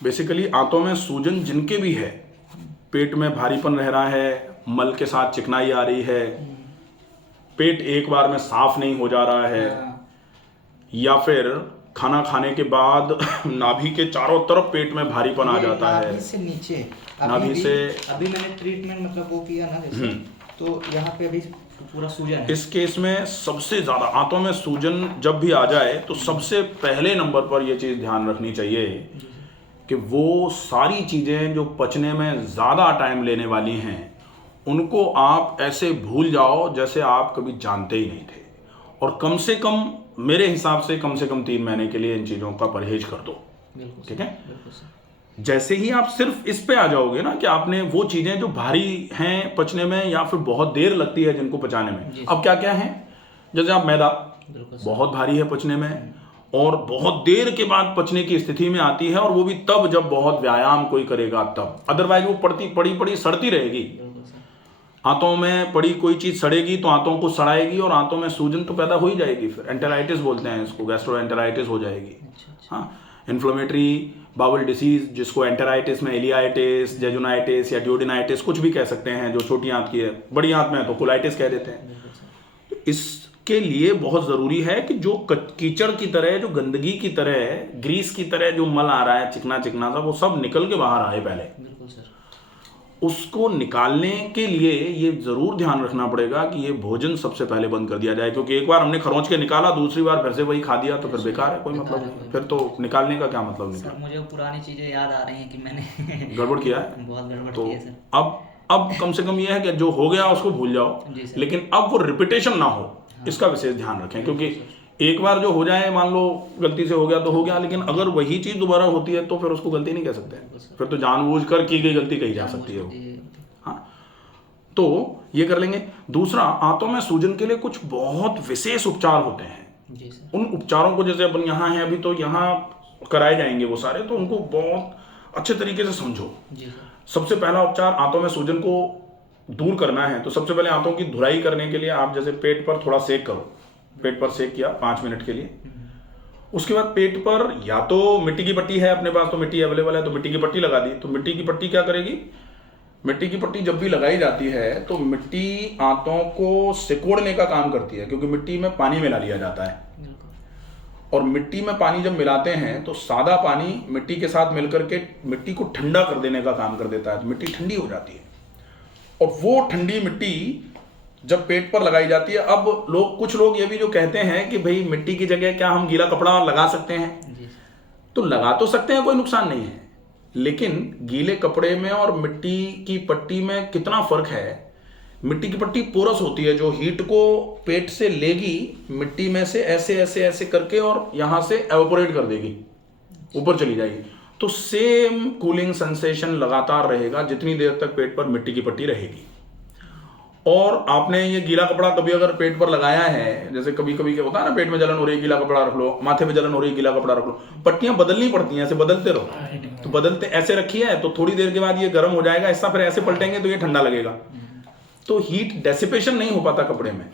Basically आंतों में सूजन जिनके भी है, पेट में भारीपन रह रहा है, मल के साथ चिकनाई आ रही है, पेट एक बार में साफ नहीं हो जा रहा है, या फिर खाना खाने के बाद नाभि के चारों तरफ पेट में भारीपन आ जाता है, नाभि से नीचे। नाभि से अभी मैंने ट्रीटमेंट मतलब वो किया ना जैसे, तो यहाँ पे अभी पूरा सूजन है। इस केस में सबसे ज़्यादा आंतों में सूजन जब भी आ जाए तो सबसे पहले नंबर पर यह चीज़ ध्यान रखनी चाहिए कि वो सारी चीज़ें जो पचने में ज़्यादा टाइम लेने वाली हैं उनको आप ऐसे भूल जाओ जैसे आप कभी जानते ही नहीं थे, और कम से कम मेरे हिसाब से कम 3 महीने के लिए इन चीज़ों का परहेज कर दो। ठीक है। जैसे ही आप सिर्फ इस पे आ जाओगे ना कि आपने वो चीज़ें जो भारी हैं पचने में या फिर बहुत देर लगती है जिनको पचाने में, अब क्या क्या है, जैसे आप मैदा बहुत भारी है पचने में और बहुत देर के बाद पचने की स्थिति में आती है, और वो भी तब जब बहुत व्यायाम कोई करेगा तब, अदरवाइज वो पड़ी सड़ती रहेगी। आंतों में पड़ी कोई चीज़ सड़ेगी तो आंतों को सड़ाएगी और आंतों में सूजन तो पैदा हो ही जाएगी, फिर एंटेराइटिस बोलते हैं इसको, गैस्ट्रोएंटेराइटिस हो जाएगी। हाँ, इन्फ्लेमेटरी बाउल डिसीज जिसको एंटेराइटिस में एलियाइटिस, जेजुनाइटिस या ड्यूडेनाइटिस कुछ भी कह सकते हैं, जो छोटी आंत की है, बड़ी आंत में है तो कोलाइटिस कह देते हैं। तो इसके लिए बहुत ज़रूरी है कि जो कीचड़ की तरह, जो गंदगी की तरह, ग्रीस की तरह जो मल आ रहा है चिकना चिकना सा, वो सब निकल के बाहर आए पहले। उसको निकालने के लिए ये जरूर ध्यान रखना पड़ेगा कि ये भोजन सबसे पहले बंद कर दिया जाए, क्योंकि एक बार हमने खरोंच के निकाला, दूसरी बार फिर से वही खा दिया तो फिर बेकार है, कोई मतलब नहीं, फिर तो निकालने का क्या मतलब निकला। मुझे पुरानी चीजें याद आ रही हैं कि मैंने गड़बड़ किया है, बहुत गड़बड़ तो की है सर। अब कम से कम ये है कि जो हो गया उसको भूल जाओ, लेकिन अब वो रिपीटेशन ना हो, इसका विशेष ध्यान रखें, क्योंकि एक बार जो हो जाए, मान लो गलती से हो गया तो हो गया, लेकिन अगर वही चीज दोबारा होती है तो फिर उसको गलती नहीं कह सकते, फिर तो जानबूझकर की गई गलती कही जा सकती है वो। हाँ, तो ये कर लेंगे। दूसरा, आंतों में सूजन के लिए कुछ बहुत विशेष उपचार होते हैं। उन उपचारों को जैसे अपन यहाँ हैं अभी, तो यहाँ कराए जाएंगे वो सारे, तो उनको बहुत अच्छे तरीके से समझो। सबसे पहला उपचार, आंतों में सूजन को दूर करना है तो सबसे पहले आंतों की धुलाई करने के लिए आप जैसे पेट पर थोड़ा सेक करो, पेट पर सेक किया 5 मिनट के लिए। उसके बाद पेट पर या तो मिट्टी की पट्टी है अपने पास, तो मिट्टी अवेलेबल है तो मिट्टी की पट्टी लगा दी। तो मिट्टी की पट्टी क्या करेगी, मिट्टी की पट्टी जब भी लगाई जाती है तो मिट्टी आंतों को सिकोड़ने का काम करती है, क्योंकि मिट्टी में पानी मिला लिया जाता है, और मिट्टी में पानी जब मिलाते हैं तो सादा पानी मिट्टी के साथ मिलकर के मिट्टी को ठंडा कर देने का काम कर देता है, तो मिट्टी ठंडी हो जाती है। और वो ठंडी मिट्टी जब पेट पर लगाई जाती है, अब कुछ लोग ये भी जो कहते हैं कि भाई मिट्टी की जगह क्या हम गीला कपड़ा लगा सकते हैं, तो लगा तो सकते हैं, कोई नुकसान नहीं है, लेकिन गीले कपड़े में और मिट्टी की पट्टी में कितना फर्क है। मिट्टी की पट्टी पोरस होती है, जो हीट को पेट से लेगी मिट्टी में से ऐसे ऐसे ऐसे करके और यहां से एवापोरेट कर देगी, ऊपर चली जाएगी, तो सेम कूलिंग सेंसेशन लगातार रहेगा जितनी देर तक पेट पर मिट्टी की पट्टी रहेगी। और आपने ये गीला कपड़ा कभी अगर पेट पर लगाया है, जैसे कभी कभी क्या होता है ना, पेट में जलन हो रही है गीला कपड़ा रख लो, माथे में जलन हो रही है गीला कपड़ा रख लो, पट्टियां बदलनी पड़ती हैं, ऐसे बदलते रहो, तो बदलते ऐसे रखी है तो थोड़ी देर के बाद ये गर्म हो जाएगा, ऐसा फिर ऐसे पलटेंगे तो ये ठंडा लगेगा, तो हीट डेसिपेशन नहीं हो पाता कपड़े में।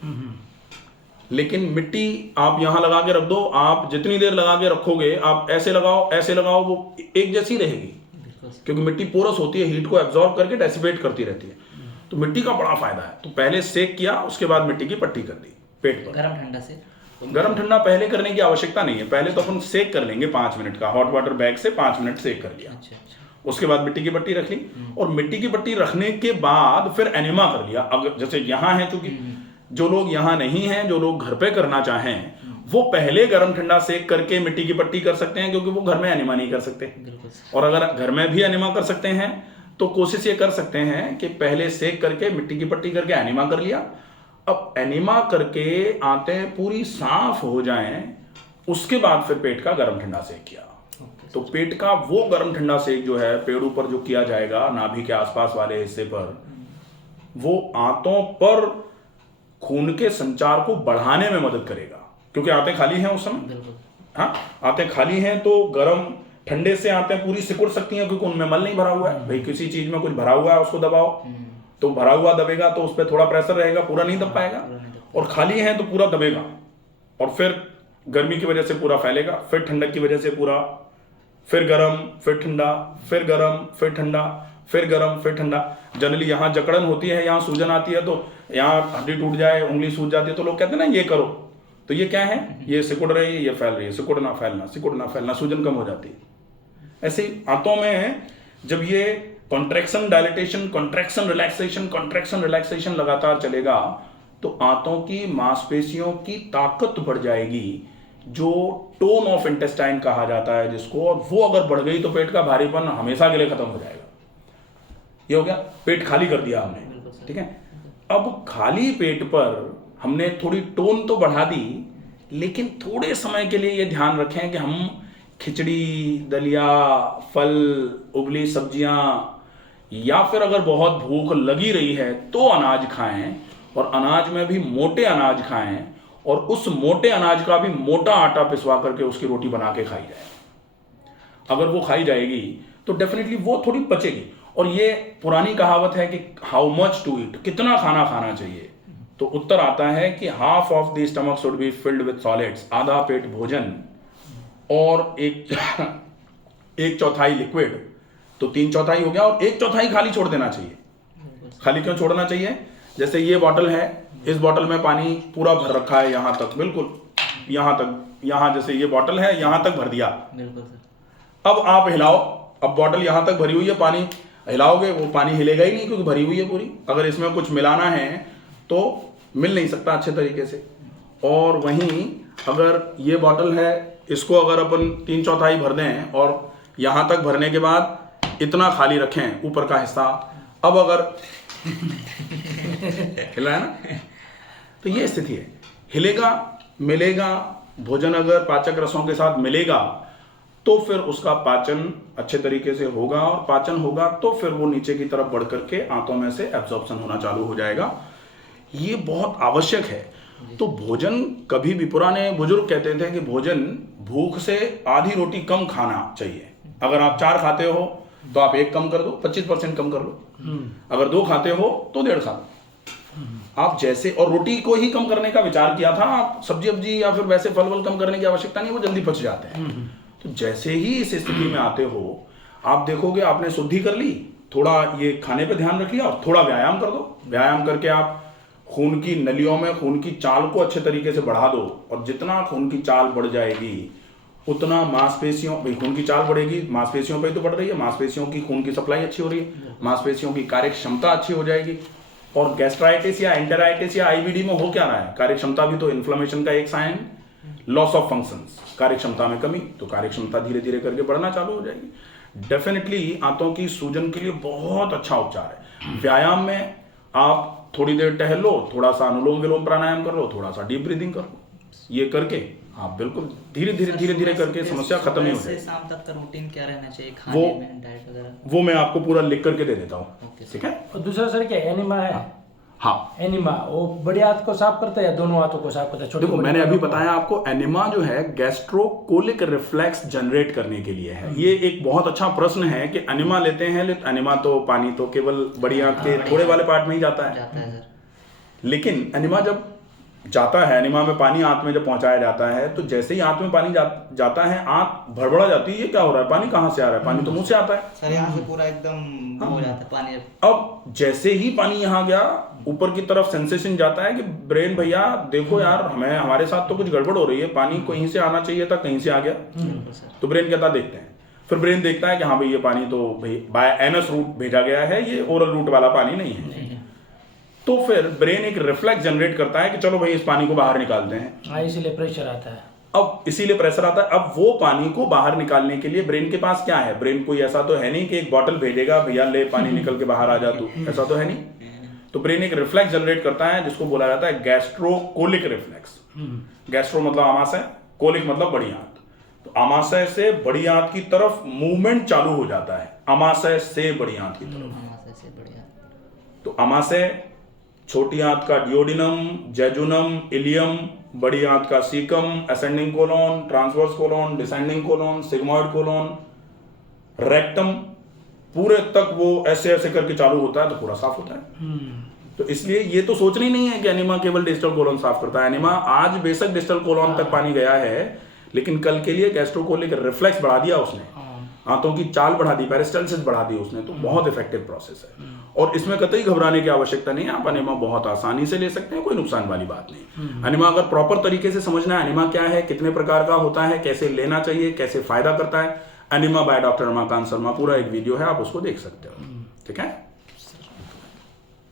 लेकिन मिट्टी आप यहां लगा के रख दो, आप जितनी देर लगा के रखोगे, आप ऐसे लगाओ वो एक जैसी रहेगी, क्योंकि मिट्टी पोरस होती है, हीट को एब्जॉर्ब करके डेसिपेट करती रहती है, तो मिट्टी का बड़ा फायदा है। तो पहले सेक किया, उसके बाद मिट्टी की पट्टी कर दी पेट पर। गरम ठंडा पहले करने की आवश्यकता नहीं है, पहले तो अपन सेक कर लेंगे 5 मिनट का, हॉट वाटर बैग से 5 मिनट सेक कर लिया। उसके बाद मिट्टी की पट्टी रख ली, और मिट्टी की पट्टी रखने के बाद फिर एनिमा कर लिया। अगर जैसे यहाँ है, चूंकि जो लोग यहाँ नहीं हैं, जो लोग घर पे करना चाहें, वो पहले गरम ठंडा सेक करके मिट्टी की पट्टी कर सकते हैं, क्योंकि वो घर में एनिमा नहीं कर सकते। और अगर घर में भी एनिमा कर सकते हैं तो कोशिश ये कर सकते हैं कि पहले सेक करके मिट्टी की पट्टी करके एनिमा कर लिया। अब एनिमा करके आंतें पूरी साफ हो जाएं, उसके बाद फिर पेट का गर्म ठंडा सेक किया। तो पेट का वो गर्म ठंडा सेक जो है पेड़ों पर जो किया जाएगा, नाभि के आसपास वाले हिस्से पर, वो आंतों पर खून के संचार को बढ़ाने में मदद करेगा, क्योंकि आंतें खाली हैं उस समय। हाँ, आंतें खाली हैं तो गर्म ठंडे से आंतें पूरी सिकुड़ सकती हैं, क्योंकि उनमें मल नहीं भरा हुआ है। भाई किसी चीज में कुछ भरा हुआ है, उसको दबाओ, तो भरा हुआ दबेगा तो उस पर थोड़ा प्रेशर रहेगा, पूरा नहीं दब पाएगा, और खाली है तो पूरा दबेगा, और फिर गर्मी की वजह से पूरा फैलेगा, फिर ठंडक की वजह से पूरा फिर गर्म, फिर ठंडा, फिर गर्म, फिर ठंडा, फिर गर्म, फिर ठंडा। जनरली यहाँ जकड़न होती है, यहाँ सूजन आती है, तो यहाँ हड्डी टूट जाए, उंगली सूज जाती है, तो लोग कहते हैं ना ये करो, तो ये क्या है, ये सिकुड़ रही है, ये फैल रही है, सिकुड़ना फैलना, सिकुड़ना फैलना, सूजन कम हो जाती है। ऐसे ही आंतों में जब ये contraction dilatation, contraction relaxation, contraction relaxation लगातार चलेगा, तो आंतों की मांसपेशियों की ताकत बढ़ जाएगी, जो टोन ऑफ इंटेस्टाइन कहा जाता है जिसको, और वो अगर बढ़ गई तो पेट का भारीपन हमेशा के लिए खत्म हो जाएगा। ये हो गया, पेट खाली कर दिया हमने, ठीक है। अब खाली पेट पर हमने थोड़ी टोन तो बढ़ा दी, लेकिन थोड़े समय के लिए ये ध्यान रखें कि हम खिचड़ी, दलिया, फल, उबली सब्जियां, या फिर अगर बहुत भूख लगी रही है तो अनाज खाएं, और अनाज में भी मोटे अनाज खाएं, और उस मोटे अनाज का भी मोटा आटा पिसवा करके उसकी रोटी बना के खाई जाए। अगर वो खाई जाएगी तो डेफिनेटली वो थोड़ी पचेगी। और ये पुरानी कहावत है कि हाउ मच टू ईट, कितना खाना खाना चाहिए, तो उत्तर आता है कि half of the stomach should be filled with solids, आधा पेट भोजन और एक चौथाई लिक्विड, तो 3/4 हो गया, और 1/4 खाली छोड़ देना चाहिए। खाली क्यों छोड़ना चाहिए? जैसे ये बॉटल है, इस बॉटल में पानी पूरा भर रखा है यहाँ तक, बिल्कुल यहाँ तक, यहाँ जैसे ये बॉटल है यहाँ तक भर दिया, बिल्कुल सर। अब आप हिलाओ, अब बॉटल यहाँ तक भरी हुई है, पानी हिलाओगे वो पानी हिलेगा ही नहीं, क्योंकि भरी हुई है पूरी। अगर इसमें कुछ मिलाना है तो मिल नहीं सकता अच्छे तरीके से। और वहीं अगर ये बॉटल है, इसको अगर अपन 3/4 भर दें और यहाँ तक भरने के बाद इतना खाली रखें ऊपर का हिस्सा, अब अगर हिला है ना, तो ये स्थिति है। हिलेगा, मिलेगा, भोजन अगर पाचक रसों के साथ मिलेगा तो फिर उसका पाचन अच्छे तरीके से होगा, और पाचन होगा तो फिर वो नीचे की तरफ बढ़ करके आंतों में से एब्जॉर्प्शन होना चालू हो जाएगा। ये बहुत आवश्यक है। तो भोजन कभी भी, पुराने बुजुर्ग कहते थे कि भोजन भूख से आधी रोटी कम खाना चाहिए। अगर आप 4 खाते हो तो आप 1 कम कर दो, 25% कम कर लो। अगर 2 खाते हो तो 1.5 खा लो। आप जैसे, और रोटी को ही कम करने का विचार किया था, आप सब्जी अब्जी या फिर वैसे फल वल कम करने की आवश्यकता नहीं, वो जल्दी पच जाते हैं। तो जैसे ही इस स्थिति में आते हो, आप देखोगे आपने शुद्धि कर ली, थोड़ा ये खाने पे ध्यान रख लिया, और थोड़ा व्यायाम कर दो। व्यायाम करके आप खून की नलियों में खून की चाल को अच्छे तरीके से बढ़ा दो, और जितना खून की चाल बढ़ जाएगी उतना मांसपेशियों, भाई खून की चाल बढ़ेगी, मांसपेशियों पे तो बढ़ रही है, मांसपेशियों की खून की सप्लाई अच्छी हो रही है, मांसपेशियों की कार्य क्षमता अच्छी हो जाएगी। और गैस्ट्राइटिस या एंटेराइटिस या आईबीडी में हो क्या रहा है? कार्य क्षमता भी तो इन्फ्लेमेशन का एक साइन, लॉस ऑफ फंक्शंस, कार्य क्षमता में कमी, तो कार्य क्षमता धीरे धीरे करके बढ़ना चालू हो जाएगी। डेफिनेटली आंतों की सूजन के लिए बहुत अच्छा उपचार है। व्यायाम में आप थोड़ी देर टहल लो, थोड़ा सा अनुलोम विलोम प्राणायाम कर लो, थोड़ा सा डीप ब्रीदिंग कर लो, ये करके आप बिल्कुल धीरे धीरे करके समस्या खत्म ही हो जाएगी। शाम तक का रूटीन क्या रहना चाहिए खाने में, डाइट वगैरह? वो मैं आपको पूरा लिख करके दे देता हूँ, ठीक है। और दूसरा सर क्या एनिमा है? हाँ, एनिमा वो बड़ी हाथ को साफ करता है या दोनों हाथों को साफ करता है? छोटे देखो मैंने अभी बताया आपको, एनिमा जो है गैस्ट्रोकोलिक रिफ्लेक्स जनरेट करने के लिए है। ये एक बहुत अच्छा प्रश्न है कि एनिमा लेते हैं, लेकिन एनिमा तो पानी तो केवल बड़ी आंत के थोड़े वाले पार्ट में ही जाता है। लेकिन एनिमा जब जाता है, एनिमा में पानी आंत में जब पहुंचाया जाता है, तो जैसे ही आंत में पानी जाता है, आंत भड़बड़ा जाती है। ये क्या हो रहा है? पानी कहाँ से आ रहा है? पानी तो मुंह से आता है सर, यहाँ से पूरा एकदम हो जाता है पानी। अब जैसे ही पानी यहाँ गया, ऊपर की तरफ सेंसेशन जाता है कि ब्रेन भैया देखो यार, हमें हमारे साथ तो कुछ गड़बड़ हो रही है, पानी कहीं से आना चाहिए था, कहीं से आ गया। तो ब्रेन कहता देखते हैं, फिर ब्रेन देखता है कि हाँ भाई ये पानी तो भाई बाय एनस रूट भेजा गया है, ये ओरल रूट वाला पानी नहीं है। तो फिर ब्रेन एक रिफ्लेक्स जनरेट करता है कि चलो भाई इस पानी को बाहर निकालते हैं। इसीलिए प्रेशर आता है। अब इसीलिए प्रेशर आता है। अब वो पानी को बाहर निकालने के लिए ब्रेन के पास क्या है? ब्रेन कोई ऐसा तो है नहीं कि एक बॉटल भेजेगा, भैया ले पानी निकल के बाहर आ जा तू, ऐसा तो है नहीं। तो ब्रेन एक रिफ्लेक्स जनरेट करता है जिसको बोला जाता है गैस्ट्रोकोलिक रिफ्लेक्स। गैस्ट्रो मतलब आमाशय, कोलिक मतलब बड़ी आंत। तो आमाशय से बड़ी आंत की तरफ मूवमेंट चालू हो जाता है, आमाशय से बड़ी आंत की तरफ। तो आमाशय, छोटी आंत का डियोडिनम, जेजुनम, इलियम, बड़ी आंत का caecum, ascending colon, transverse colon, descending colon, sigmoid colon, rectum, पूरे तक वो ऐसे ऐसे करके चालू होता है, तो पूरा साफ होता है। तो इसलिए ये तो सोचना ही नहीं है कि एनिमा केवल डिस्टल कोलोन साफ करता है। एनिमा आज बेशक डिस्टल कोलोन तक पानी गया है, लेकिन कल के लिए गैस्ट्रोकोलिक रिफ्लेक्स बढ़ा दिया उसने। आंतों की चाल बढ़ा दी, पेरिस्टाल्सिस बढ़ा दी उसने, तो बहुत इफेक्टिव प्रोसेस है। और इसमें कतई घबराने की आवश्यकता नहीं है, आप अनिमा बहुत आसानी से ले सकते हैं, कोई नुकसान वाली बात नहीं। अनिमा अगर प्रॉपर तरीके से समझना है अनिमा क्या है, कितने प्रकार का होता है, कैसे लेना चाहिए, कैसे फायदा करता है, अनिमा बाय डॉक्टर रमाकांत शर्मा पूरा एक वीडियो है, आप उसको देख सकते हो। ठीक है।